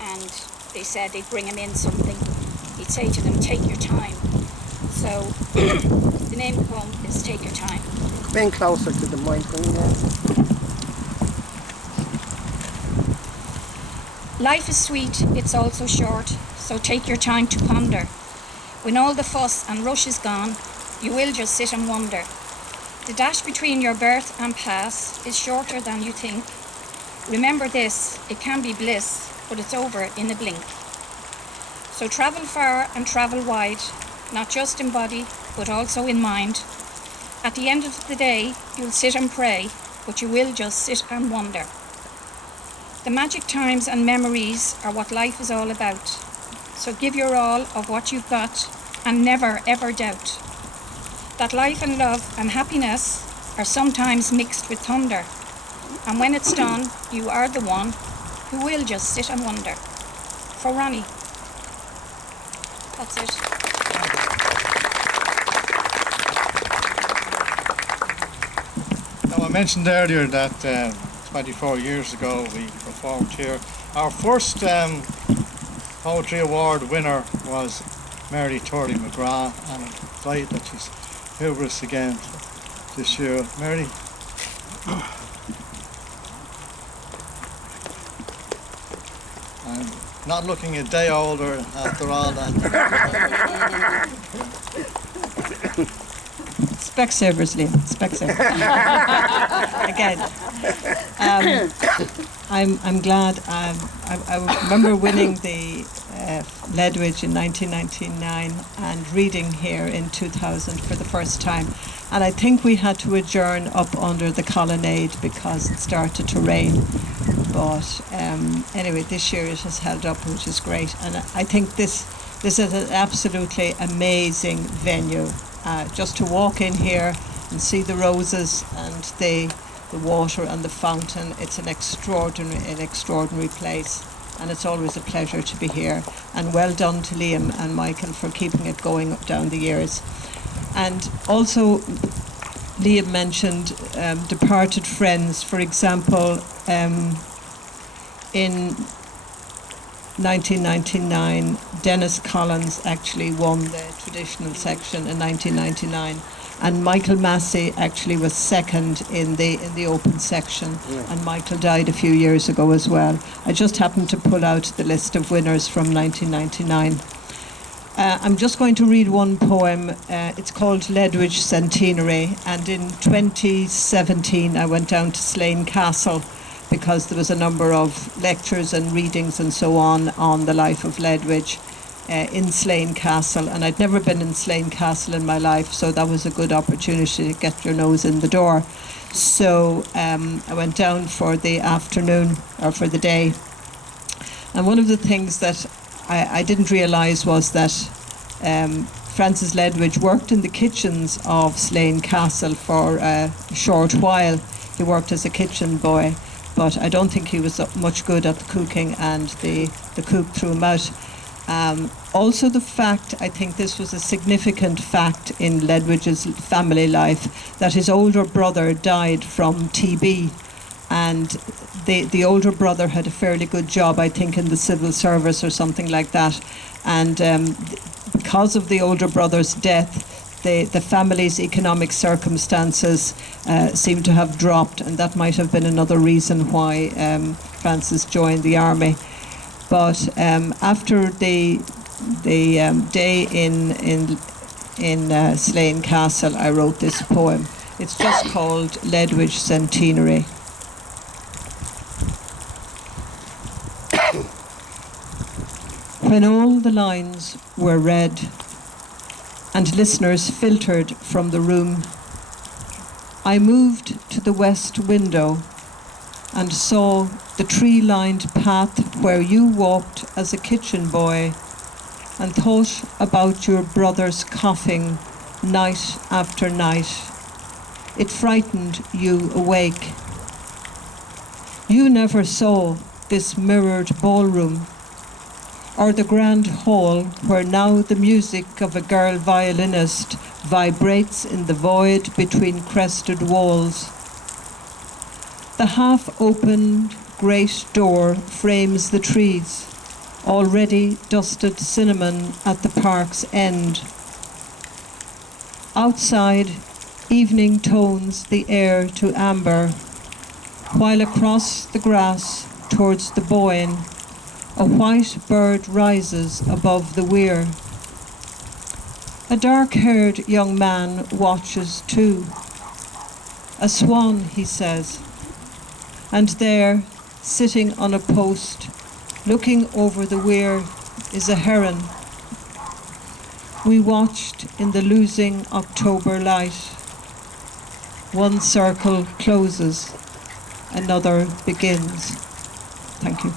and they said they'd bring him in something, he'd say to them, take your time. So the name of the poem is Take Your Time. Come in closer to the mic. Life is sweet, it's also short, so take your time to ponder. When all the fuss and rush is gone, you will just sit and wonder. The dash between your birth and pass is shorter than you think. Remember this, it can be bliss, but it's over in a blink. So travel far and travel wide, not just in body, but also in mind. At the end of the day, you'll sit and pray, but you will just sit and wonder. The magic times and memories are what life is all about. So give your all of what you've got and never ever doubt that life and love and happiness are sometimes mixed with thunder. And when it's done, you are the one who will just sit and wonder. For Ronnie. That's it. Now, I mentioned earlier that 24 years ago we performed here. Our first Poetry Award winner was Mary Turley McGrath, and I'm delighted that she's here with us again this year. Mary? I'm not looking a day older after all that. Specsavers, Liam. Specsavers. Again. I'm glad. I remember winning the Ledwidge in 1999 and reading here in 2000 for the first time. And I think we had to adjourn up under the colonnade because it started to rain. But anyway, this year it has held up, which is great. And I think this is an absolutely amazing venue. Just to walk in here and see the roses and the water and the fountain, it's an extraordinary place, and it's always a pleasure to be here. And well done to Liam and Michael for keeping it going down the years. And also, Liam mentioned departed friends. For example, in 1999, Dennis Collins actually won the traditional section in 1999, and Michael Massey actually was second in the open section, and Michael died a few years ago as well. I just happened to pull out the list of winners from 1999. I'm just going to read one poem. It's called Ledwidge Centenary, and in 2017 I went down to Slane Castle because there was a number of lectures and readings and so on the life of Ledwidge in Slane Castle. And I'd never been in Slane Castle in my life, so that was a good opportunity to get your nose in the door. So I went down for the afternoon, or for the day. And one of the things that I didn't realise was that Francis Ledwidge worked in the kitchens of Slane Castle for a short while. He worked as a kitchen boy, but I don't think he was much good at the cooking, and the cook threw him out. Also the fact, I think this was a significant fact in Ledwidge's family life, that his older brother died from TB, and the older brother had a fairly good job, I think, in the civil service or something like that. And because of the older brother's death, the family's economic circumstances seem to have dropped, and that might have been another reason why Francis joined the army. But after the day in Slane Castle, I wrote this poem. It's just called Ledwidge Centenary. When all the lines were read and listeners filtered from the room, I moved to the west window and saw the tree-lined path where you walked as a kitchen boy, and thought about your brother's coughing night after night. It frightened you awake. You never saw this mirrored ballroom, or the grand hall where now the music of a girl violinist vibrates in the void between crested walls. The half-opened great door frames the trees, already dusted cinnamon at the park's end. Outside, evening tones the air to amber, while across the grass towards the Boyne, a white bird rises above the weir. A dark-haired young man watches too. A swan, he says, and there, sitting on a post, looking over the weir, is a heron. We watched in the losing October light. One circle closes, another begins. Thank you.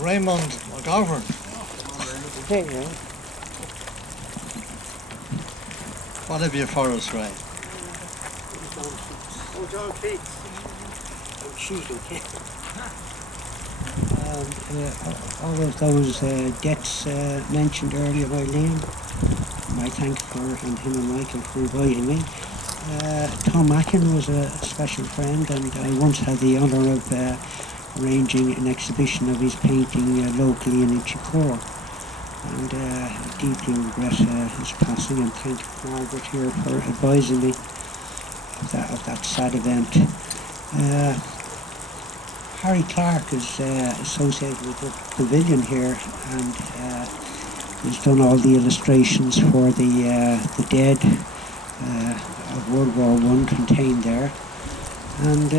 Raymond McGovern. What have you for us, Ray? Oh, John Keats. I'm cheating. All of those deaths mentioned earlier by Liam, my thanks for and him and Michael for inviting me. Tom Mackin was a special friend, and I once had the honour of arranging an exhibition of his painting locally in Inchicore. And deeply regret his passing, and thank Margaret here for advising me of that sad event. Harry Clark is associated with the pavilion here, and he's done all the illustrations for the dead of World War I contained there. And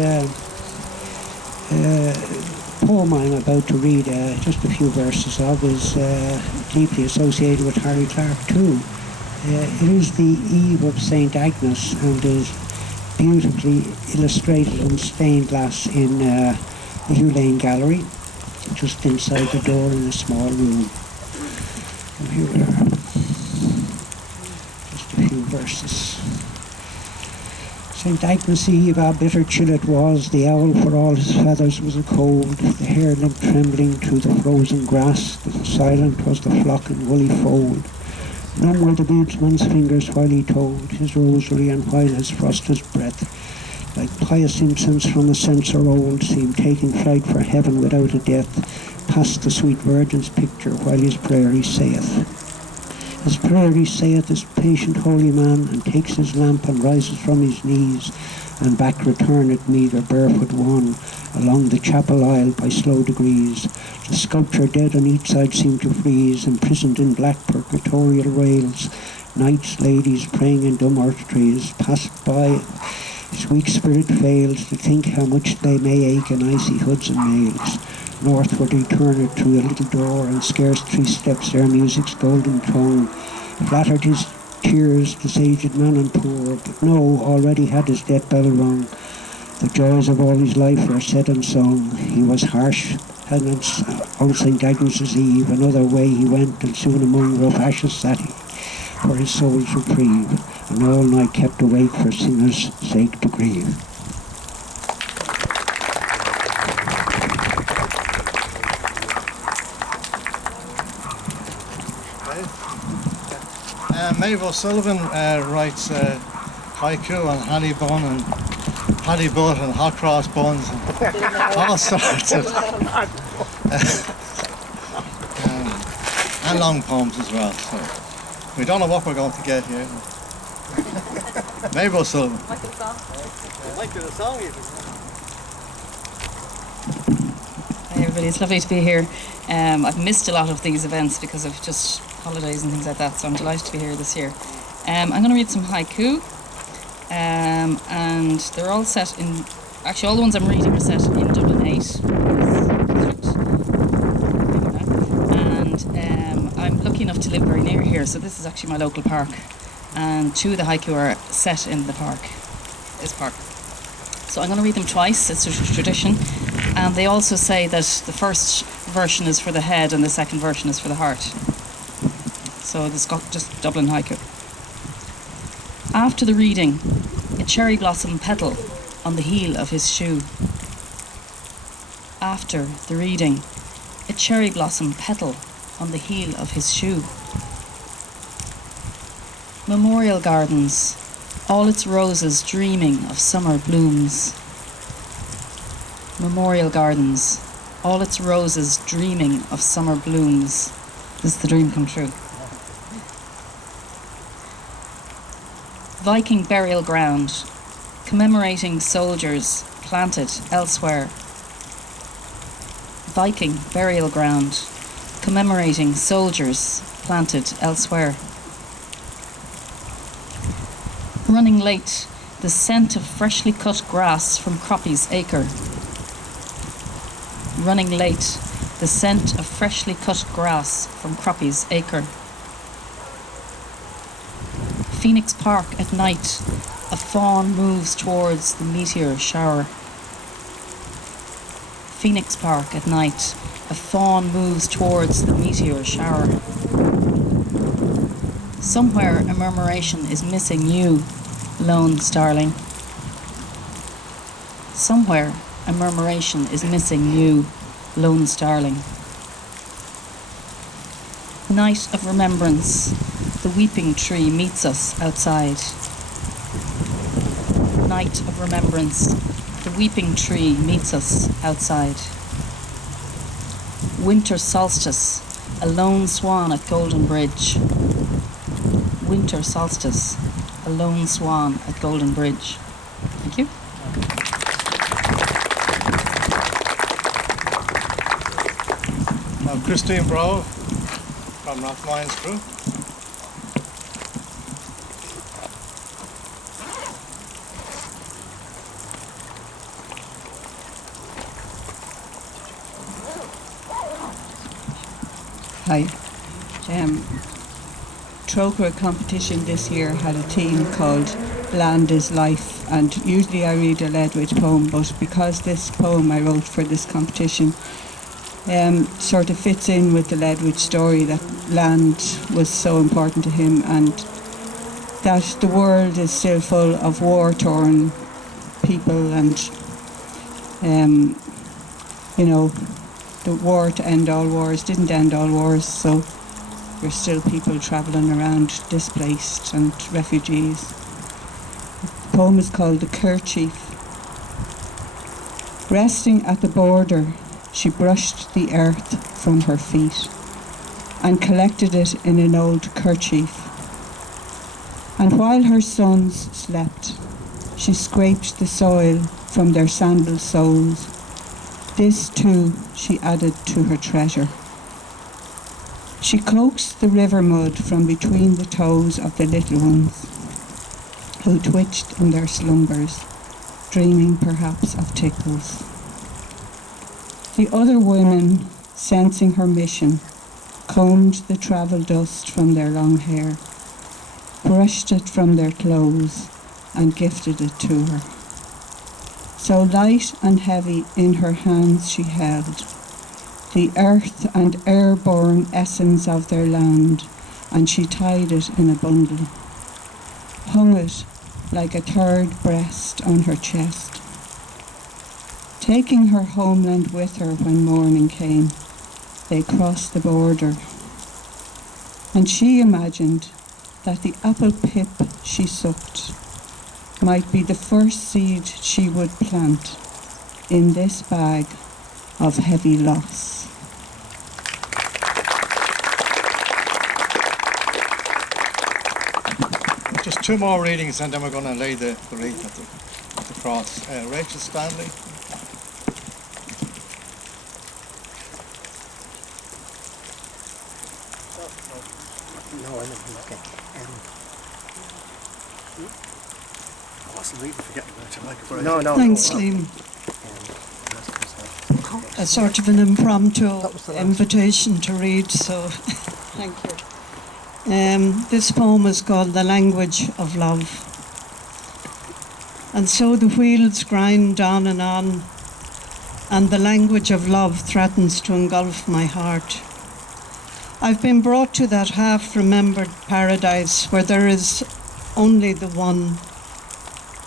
poem I'm about to read, just a few verses of, is deeply associated with Harry Clark too. It is the Eve of St. Agnes and is beautifully illustrated in stained glass in the Hugh Lane Gallery, just inside the door in a small room. And here we are. Just a few verses. St. Agnes' Eve, a bitter chill it was, the owl for all his feathers was a cold, the hare limped trembling through the frozen grass, silent was the flock in woolly fold. Numb were the bedesman's fingers while he told his rosary, and while his frosted breath, like pious incense from a censer old, seemed taking flight for heaven without a death, past the sweet Virgin's picture while his prayer he saith. His prayer he saith, this patient holy man, and takes his lamp and rises from his knees, and back returneth meagre barefoot one, along the chapel aisle by slow degrees. The sculpture dead on each side seemed to freeze, imprisoned in black purgatorial rails. Knights, ladies, praying in dumb earth trees, passed by. His weak spirit fails to think how much they may ache in icy hoods and nails. Northward he turned through a little door, and scarce 3 steps ere music's golden tongue flattered his tears, this aged man and poor, but no, already had his death bell rung. The joys of all his life were said and sung. He was harsh, and on St. Agnes' Eve another way he went, and soon among rough ashes sat he, for his soul's reprieve, and all night kept awake for sinners' sake to grieve. Maeve O'Sullivan writes haiku on honey bun and paddy butt and hot cross buns and all sorts of and long poems as well. So we don't know what we're going to get here. Maeve O'Sullivan. Like the song even. Hi everybody, it's lovely to be here. I've missed a lot of these events because of just holidays and things like that, so I'm delighted to be here this year. I'm going to read some haiku, and they're all set in, actually all the ones I'm reading are set in Dublin 8. And I'm lucky enough to live very near here, so this is actually my local park, and 2 of the haiku are set in the park, this park. So I'm going to read them twice, it's a tradition, and they also say that the first version is for the head and the second version is for the heart. So this got just Dublin haiku. After the reading, a cherry blossom petal on the heel of his shoe. After the reading, a cherry blossom petal on the heel of his shoe. Memorial gardens, all its roses dreaming of summer blooms. Memorial gardens, all its roses dreaming of summer blooms. This is the dream come true. Viking burial ground, commemorating soldiers planted elsewhere. Viking burial ground, commemorating soldiers planted elsewhere. Running late, the scent of freshly cut grass from Croppy's acre. Running late, the scent of freshly cut grass from Croppy's acre. Phoenix Park at night, a fawn moves towards the meteor shower. Phoenix Park at night, a fawn moves towards the meteor shower. Somewhere a murmuration is missing you, lone starling. Somewhere a murmuration is missing you, lone starling. Night of remembrance, the weeping tree meets us outside. Night of remembrance, the weeping tree meets us outside. Winter solstice, a lone swan at Golden Bridge. Winter solstice, a lone swan at Golden Bridge. Thank you. Now, Christine Brough from Rathmines Crew. Hi. Troker competition this year had a theme called Land is Life, and usually I read a Ledwidge poem, but because this poem I wrote for this competition sort of fits in with the Ledwidge story, that land was so important to him and that the world is still full of war-torn people, and you know, the war to end all wars didn't end all wars, so there's still people travelling around displaced and refugees. The poem is called The Kerchief. Resting at the border, she brushed the earth from her feet and collected it in an old kerchief. And while her sons slept, she scraped the soil from their sandal soles. This too she added to her treasure. She coaxed the river mud from between the toes of the little ones, who twitched in their slumbers, dreaming perhaps of tickles. The other women, sensing her mission, combed the travel dust from their long hair, brushed it from their clothes, and gifted it to her. So light and heavy in her hands she held the earth and airborne essence of their land, and she tied it in a bundle, hung it like a third breast on her chest. Taking her homeland with her when morning came, they crossed the border, and she imagined that the apple pip she sucked might be the first seed she would plant in this bag of heavy loss. Just two more readings and then we're going to lay the wreath at the cross. Rachel Stanley. No, I know. Okay. I wasn't really forgetting about your microphone. No. Thanks, Liam. A sort of an impromptu invitation to read, so thank you. This poem is called The Language of Love. And so the wheels grind on, and the language of love threatens to engulf my heart. I've been brought to that half-remembered paradise where there is only the one.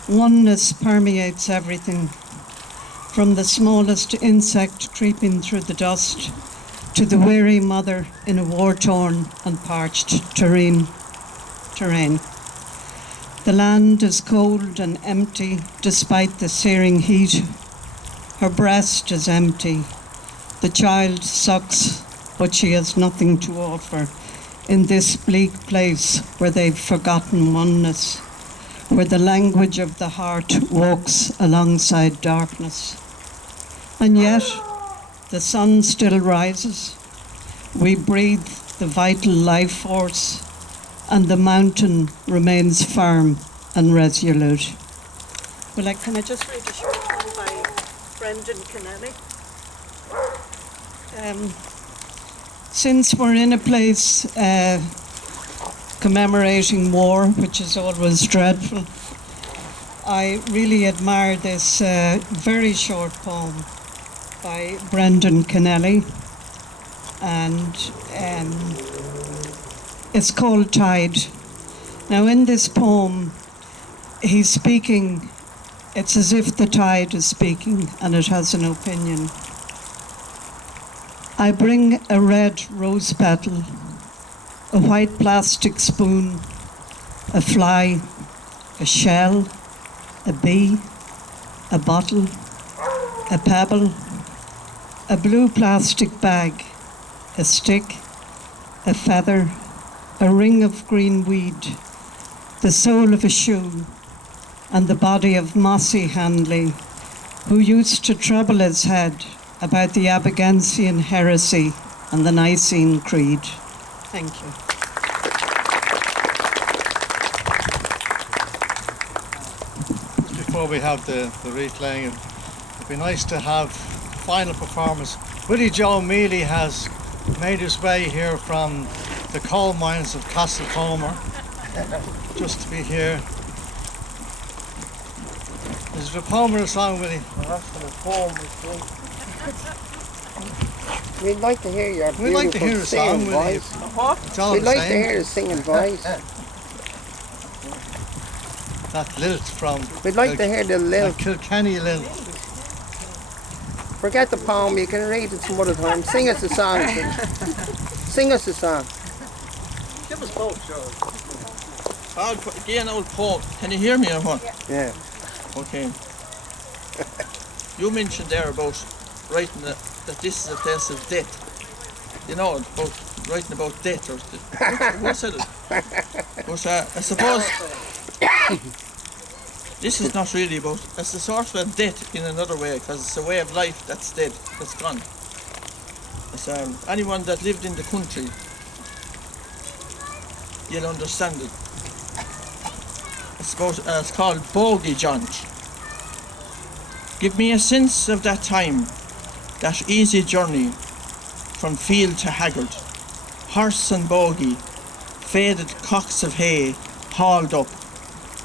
Oneness permeates everything, from the smallest insect creeping through the dust to the weary mother in a war-torn and parched terrain. The land is cold and empty despite the searing heat. Her breast is empty. The child sucks, but she has nothing to offer in this bleak place where they've forgotten oneness, where the language of the heart walks alongside darkness. And yet, the sun still rises. We breathe the vital life force, and the mountain remains firm and resolute. Well, can I just read a short poem by Brendan Kennelly? Since we're in a place commemorating war, which is always dreadful, I really admire this very short poem by Brendan Kennelly, and it's called Tide. Now, in this poem, he's speaking, it's as if the tide is speaking, and it has an opinion. I bring a red rose petal, a white plastic spoon, a fly, a shell, a bee, a bottle, a pebble, a blue plastic bag, a stick, a feather, a ring of green weed, the sole of a shoe, and the body of Mossy Handley, who used to trouble his head about the Albigensian heresy and the Nicene Creed. Thank you. Before we have the wreath laying, it'd be nice to have final performance. Willie Joe Mealy has made his way here from the coal mines of Castlecomer just to be here. Is it a poem or a song, Willie? We'd like to hear your We'd like to hear a song, Willie. It's all We'd the like to same. hear the singing voice. That lilt from We'd like to hear the lilt. Kilkenny lilt. Forget the poem, you can read it some other time. Sing us a song. Sing us a song. Give us both, Charles. Again, old poem. Can you hear me or what? Yeah. Okay. You mentioned there about writing that this is a place of death. You know, about writing about death. Or who said it? But I suppose this is not really about. It's a sort of a death in another way, because it's a way of life that's dead, that's gone. It's, anyone that lived in the country, you'll understand it. It's called Bogey Johns. Give me a sense of that time, that easy journey from field to haggard, horse and bogey, faded cocks of hay hauled up,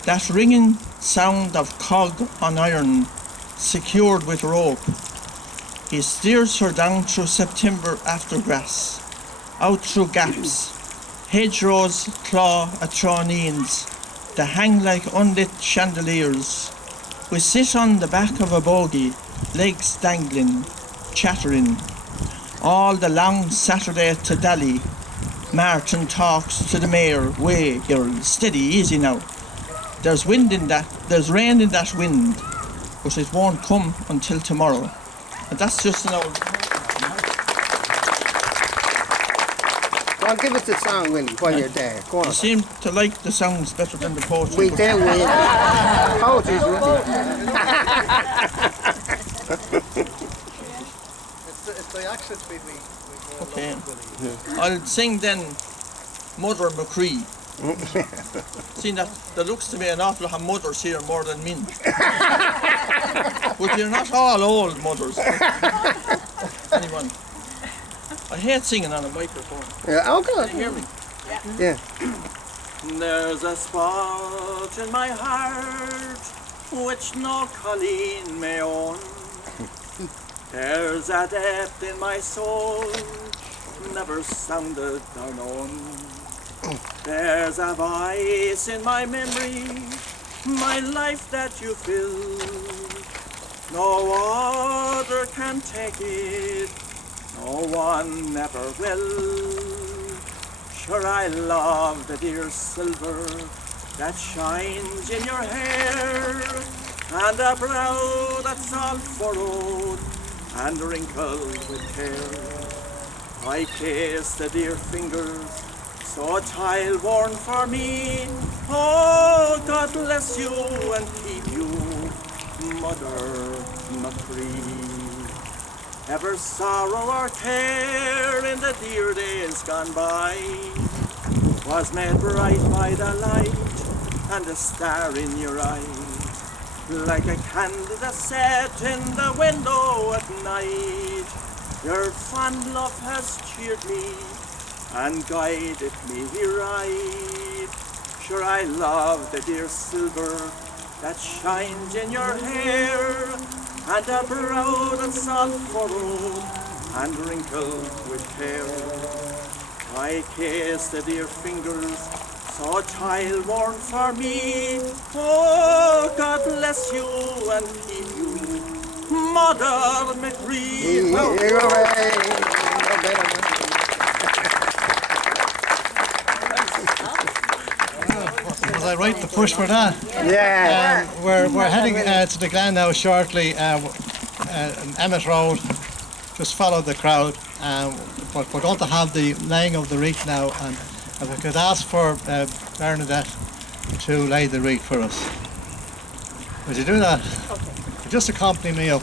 that ringing sound of cog on iron, secured with rope. He steers her down through September aftergrass, out through gaps, hedgerows claw at Trauneens, that hang like unlit chandeliers. We sit on the back of a bogey, legs dangling, chattering. All the long Saturday to Dally, Martin talks to the mayor, way girl, steady, easy now. There's wind in that, there's rain in that wind, but it won't come until tomorrow. And that's just an old... Go on, give us the song, Willie, while you're there. Go on. You seem to like the songs better than the poetry. We do, Willie. Poetry's written. It's the accent we Okay. I'll sing then Mother McCree. See, that there looks to be an awful lot of mothers here more than men. But you're not all old mothers. Anyone? I hate singing on a microphone. Yeah, oh, good. Can you hear me? Yeah. There's a spot in my heart which no Colleen may own. There's a depth in my soul never sounded or known. There's a voice in my memory, my life that you fill. No other can take it, no one ever will. Sure, I love the dear silver that shines in your hair, and a brow that's all furrowed and wrinkled with care. I kiss the dear fingers so toil-worn for me. Oh, God bless you and keep you, Mother Machree. Ever sorrow or care in the dear days gone by was made bright by the light and the star in your eyes, like a candle that set in the window at night. Your fond love has cheered me and guided me right. Sure, I love the dear silver that shines in your hair, and a brow that's all furrowed and wrinkled with care. I kiss the dear fingers so toil-worn for me. Oh, God bless you and keep you, Mother Machree. Was I right to push for that? Yeah. We're heading to the Glen now shortly. Emmett Road, just follow the crowd. But we're going to have the laying of the wreath now, and if we could ask for Bernadette to lay the wreath for us. Would you do that? Okay. Just accompany me up.